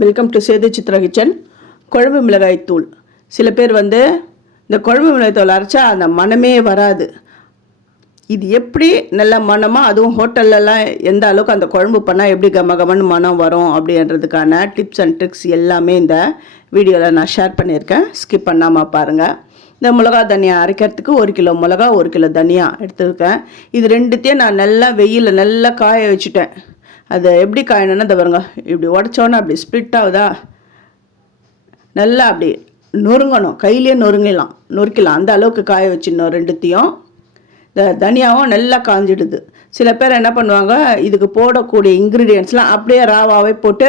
Welcome to Sethu Chitra kitchen. குழம்பு மிளகாய் தூள். சில பேர் வந்து இந்த குழம்பு மிளகாய் தூள் அரைச்சா அந்த மனமே வராது. இது எப்படி நல்ல மனமாக அதுவும் ஹோட்டல்லலாம் எந்த அளவுக்கு அந்த குழம்பு பண்ணால் எப்படி கம கமன்னு மனம் வரும் அப்படின்றதுக்கான டிப்ஸ் அண்ட் ட்ரிக்ஸ் எல்லாமே இந்த வீடியோவில் நான் ஷேர் பண்ணியிருக்கேன். ஸ்கிப் பண்ணாமல் பாருங்கள் இந்த மிளகா தனியா அரைக்கிறதுக்கு ஒரு கிலோ மிளகா ஒரு கிலோ தனியா எடுத்துருக்கேன். இது ரெண்டுத்தையும் நான் நல்லா வெயிலில் நல்லா காய வச்சுட்டேன். அது எப்படி காயணும்னா இந்த பாருங்க இப்படி உடச்சோன்னே அப்படி ஸ்ப்ளிட் ஆகுதா? நல்லா அப்படி நொறுங்கணும். கையிலே நொறுங்கலாம் நொறுக்கலாம் அந்த அளவுக்கு காய வச்சிடணும் ரெண்டுத்தையும். இந்த தனியாவும் நல்லா காஞ்சிடுது. சில பேர் என்ன பண்ணுவாங்க இதுக்கு போடக்கூடிய இன்க்ரீடியன்ஸ்லாம் அப்படியே ராவாவே போட்டு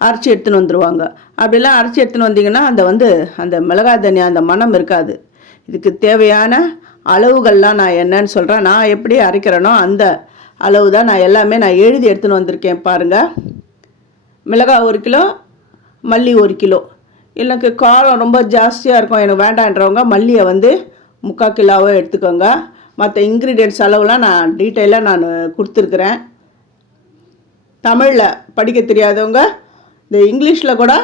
அரைச்சி எடுத்துன்னு வந்துடுவாங்க அப்படிலாம் அரைச்சி எடுத்துன்னு வந்தீங்கன்னா அந்த வந்து அந்த மிளகாய் தனியா அந்த மனம் இருக்காது. இதுக்கு தேவையான அளவுகள்லாம் நான் என்னன்னு சொல்கிறேன் நான் எப்படி அரைக்கிறேனோ அந்த அளவு தான் நான் எல்லாமே நான் எழுதி எடுத்துன்னு வந்திருக்கேன் பாருங்கள் மிளகாய் ஒரு கிலோ மல்லி ஒரு கிலோ. எனக்கு காரம் ரொம்ப ஜாஸ்தியாக இருக்கும் எனக்கு வேண்டான்றவங்க மல்லியை வந்து முக்கால் கிலோவோ எடுத்துக்கோங்க. மற்ற இன்க்ரீடியன்ட்ஸ் அளவுலாம் நான் டீட்டெயிலாக நான் கொடுத்துருக்குறேன். தமிழில் படிக்க தெரியாதவங்க இந்த இங்கிலீஷில் கூட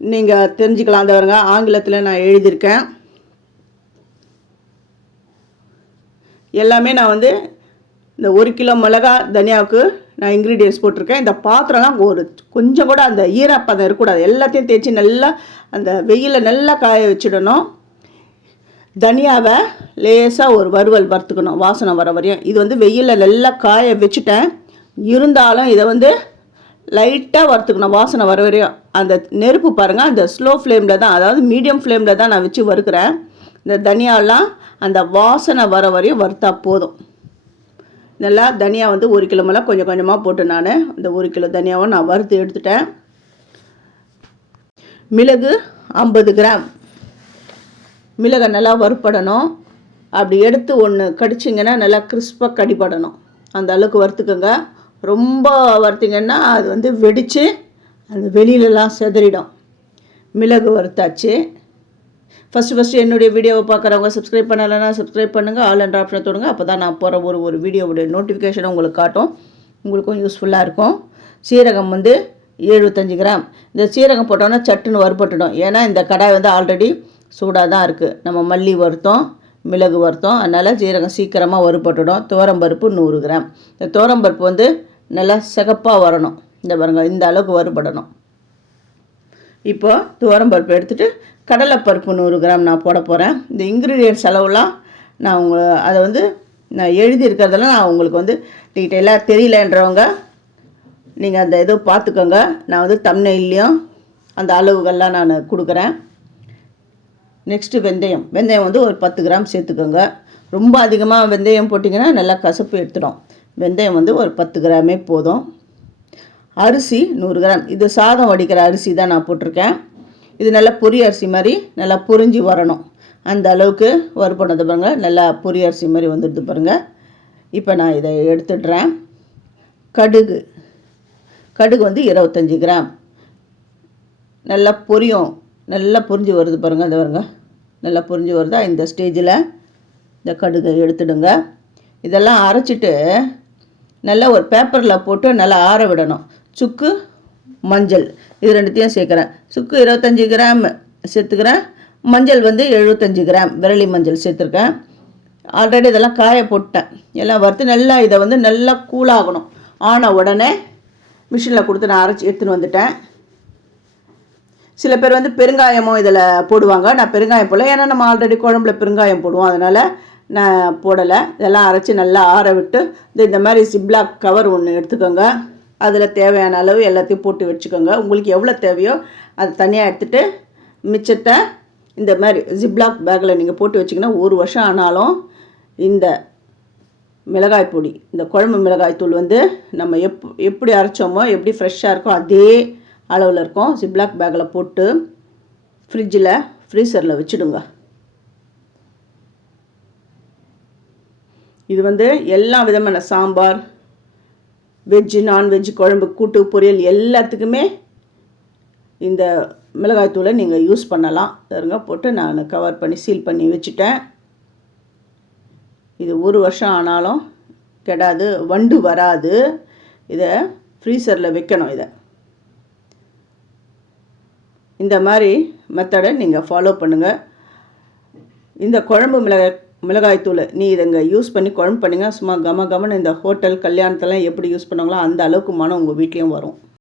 நீங்கள் தெரிஞ்சுக்கலாம். தவிரங்க ஆங்கிலத்தில் நான் எழுதியிருக்கேன். எல்லாமே நான் வந்து இந்த ஒரு கிலோ மிளகா தனியாவுக்கு நான் இன்க்ரீடியன்ஸ் போட்டிருக்கேன். இந்த பாத்திரம்லாம் ஒரு கொஞ்சம் கூட அந்த ஈரப்பதம் இருக்கக்கூடாது. எல்லாத்தையும் தேய்ச்சி நல்லா அந்த வெயிலில் நல்லா காய வச்சிடணும். தனியாவை லேசாக ஒரு வறுவல் வறுத்துக்கணும். வாசனை வர வரையும். இது வந்து வெயிலில் நல்லா காய வச்சுட்டேன். இருந்தாலும் இதை வந்து லைட்டாக வறுத்துக்கணும். வாசனை வர வரையும். அந்த நெருப்பு பாருங்கள் அந்த ஸ்லோ ஃப்ளேமில் தான் அதாவது மீடியம் ஃப்ளேமில் தான் நான் வச்சு வறுக்கிறேன். இந்த தனியாலாம் அந்த வாசனை வர வரையும் வறுத்தா போதும். நல்லா தனியா வந்து ஒரு கிலோ மேலே கொஞ்சம் கொஞ்சமாக போட்டு நான். இந்த ஒரு கிலோ தனியாவும் நான் வறுத்து எடுத்துட்டேன். மிளகு ஐம்பது கிராம். மிளகை நல்லா வறுப்படணும். அப்படி எடுத்து ஒன்று கடிச்சிங்கன்னா நல்லா கிறிஸ்பாக கடிப்படணும் அந்த அளவுக்கு வறுத்துக்கோங்க. ரொம்ப வறுத்திங்கன்னா அது வந்து வெடித்து அந்த வெளியிலலாம் செதறிடும். மிளகு வறுத்தாச்சு. ஃபஸ்ட்டு ஃபஸ்ட்டு என்னுடைய வீடியோவை பார்க்குறவங்க சப்ஸ்கிரைப் பண்ணலைன்னா சப்ஸ்கிரைப் பண்ணுங்கள் ஆல் அண்ட் ஆப்ஷனை தொடுங்க. அப்போ தான் நான் போகிற ஒரு ஒரு வீடியோவுடைய நோட்டிஃபிகேஷனை உங்களுக்கு காட்டும். உங்களுக்கும் யூஸ்ஃபுல்லாக இருக்கும். சீரகம் வந்து எழுபத்தஞ்சு கிராம். இந்த சீரகம் போட்டோன்னா சட்டுன்னு வறுபட்டுடும். ஏன்னா இந்த கடாய் வந்து ஆல்ரெடி சூடாக தான் இருக்குது நம்ம மல்லி வறுத்தோம் மிளகு வறுத்தோம். அதனால் சீரகம் சீக்கிரமாக வறுபட்டுடும். துவரம்பருப்பு நூறு கிராம். இந்த துவரம்பருப்பு வந்து நல்லா சிகப்பாக வரணும். இந்த பாருங்கள் இந்த அளவுக்கு வறுபடணும். இப்போ துவரம்பருப்பு எடுத்துகிட்டு கடலைப்பருப்பு நூறு கிராம் நான் போட போகிறேன் இந்த இன்க்ரீடியன்ஸ் அளவுலாம் நான் உங்க அதை வந்து நான் எழுதியிருக்கிறதெல்லாம் நான் உங்களுக்கு வந்து டீட்டெயிலாக தெரியலன்றவங்க நீங்கள் அந்த இது பார்த்துக்கோங்க. நான் வந்து தம்னையிலையும் அந்த அளவுகள்லாம் நான் கொடுக்குறேன். நெக்ஸ்ட்டு வெந்தயம். வெந்தயம் வந்து ஒரு பத்து கிராம் சேர்த்துக்கோங்க. ரொம்ப அதிகமாக வெந்தயம் போட்டிங்கன்னா நல்லா கசப்பு எடுத்துடும். வெந்தயம் வந்து ஒரு பத்து கிராமே போதும். அரிசி நூறு கிராம். இது சாதம் வடிக்கிற அரிசி தான் நான் போட்டிருக்கேன். இது நல்லா பொரி அரிசி மாதிரி நல்லா பொரிஞ்சு வரணும். அந்த அளவுக்கு வறுப்பணத்தை பாருங்கள் நல்லா பொரி அரிசி மாதிரி வந்துடுது பாருங்கள் இப்போ நான் இதை எடுத்துடுறேன். கடுகு. கடுகு வந்து இருபத்தஞ்சி கிராம். நல்லா பொரியும். நல்லா பொரிஞ்சு வருது பாருங்கள் இந்த பாருங்கள் நல்லா பொரிஞ்சு வருதா? இந்த ஸ்டேஜில் இந்த கடுகை எடுத்துடுங்க. இதெல்லாம் அரைச்சிட்டு நல்லா ஒரு பேப்பரில் போட்டு நல்லா ஆற விடணும். சுக்கு மஞ்சள். இது ரெண்டுத்தையும் சேர்க்குறேன். சுக்கு இருபத்தஞ்சி கிராம் சேர்த்துக்கிறேன். மஞ்சள் வந்து எழுபத்தஞ்சி கிராம். விரலி மஞ்சள் சேர்த்துருக்கேன். ஆல்ரெடி இதெல்லாம் காய போட்டேன். எல்லாம் வறுத்து நல்லா இதை வந்து நல்லா கூலாகணும் ஆன உடனே மிஷினில் கொடுத்து நான் அரைச்சி எடுத்துன்னு வந்துட்டேன். சில பேர் வந்து பெருங்காயமும் இதில் போடுவாங்க. நான் பெருங்காயம் போடல. ஏன்னா நம்ம ஆல்ரெடி குழம்புல பெருங்காயம் போடுவோம். அதனால் நான் போடலை. இதெல்லாம் அரைச்சி நல்லா ஆற விட்டு இந்த இந்த மாதிரி சிப்லாக் கவர் ஒன்று எடுத்துக்கோங்க. அதில் தேவையான அளவு எல்லாத்தையும் போட்டு வச்சுக்கோங்க. உங்களுக்கு எவ்வளோ தேவையோ அதை தனியாக எடுத்துகிட்டு மிச்சத்தை இந்த மாதிரி ஜிப்லாக் பேக்கில் நீங்கள் போட்டு வச்சிங்கன்னா ஒரு வருஷம் ஆனாலும் இந்த மிளகாய் பொடி இந்த குழம்பு மிளகாய் தூள் வந்து நம்ம எப் எப்படி அரைச்சோமோ எப்படி ஃப்ரெஷ்ஷாக இருக்கோ அதே அளவில் இருக்கும். ஜிப்லாக் பேக்கில் போட்டு ஃப்ரிட்ஜில் ஃப்ரீசரில் வச்சுடுங்க. இது வந்து எல்லா விதமான சாம்பார் வெஜ்ஜு நான்வெஜ் குழம்பு கூட்டு பொரியல் எல்லாத்துக்குமே இந்த மிளகாய்த்தூளை நீங்கள் யூஸ் பண்ணலாம். தருங்க போட்டு நான் கவர் பண்ணி சீல் பண்ணி வச்சுட்டேன். இது ஒரு வருஷம் ஆனாலும் கெடாது வண்டு வராது. இதை ஃப்ரீசரில் வைக்கணும் இதை. இந்த மாதிரி மெத்தடை நீங்கள் ஃபாலோ பண்ணுங்கள் இந்த குழம்பு மிளகாய் மிளகாய்த்தூள் நீ இதங்க யூஸ் பண்ணி குழம்பு பண்ணிங்க. சும்மா கம கமன்னு இந்த ஹோட்டல் கல்யாணத்தெல்லாம் எப்படி யூஸ் பண்ணுவாங்களோ அந்த அளவுக்கு மனம் உங்கள் வீட்லேயும் வரும்.